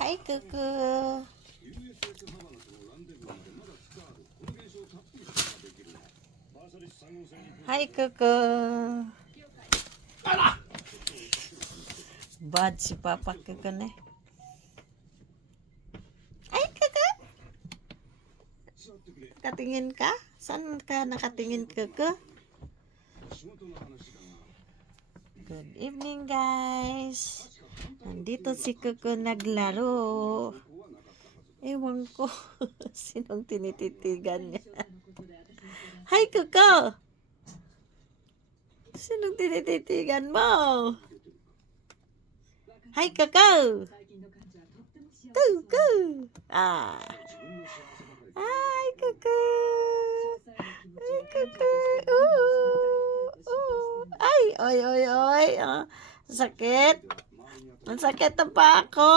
Hi, Kuku. Hi, Kuku. Bad si Papa Kuku na. Hi, Kuku. Nakatingin ka? Saan ka nakatingin, Kuku? Good evening, guys. Nandito si Kuku naglaro. Ewan ko sinong tinititigan niya. Hi, Kuku! Sinong tinititigan mo? Hi, Kuku! Kuku! Ah! Hi, Kuku! Hi, Kuku! Ay! Oy! Sakit! Ang sakit na pa ako!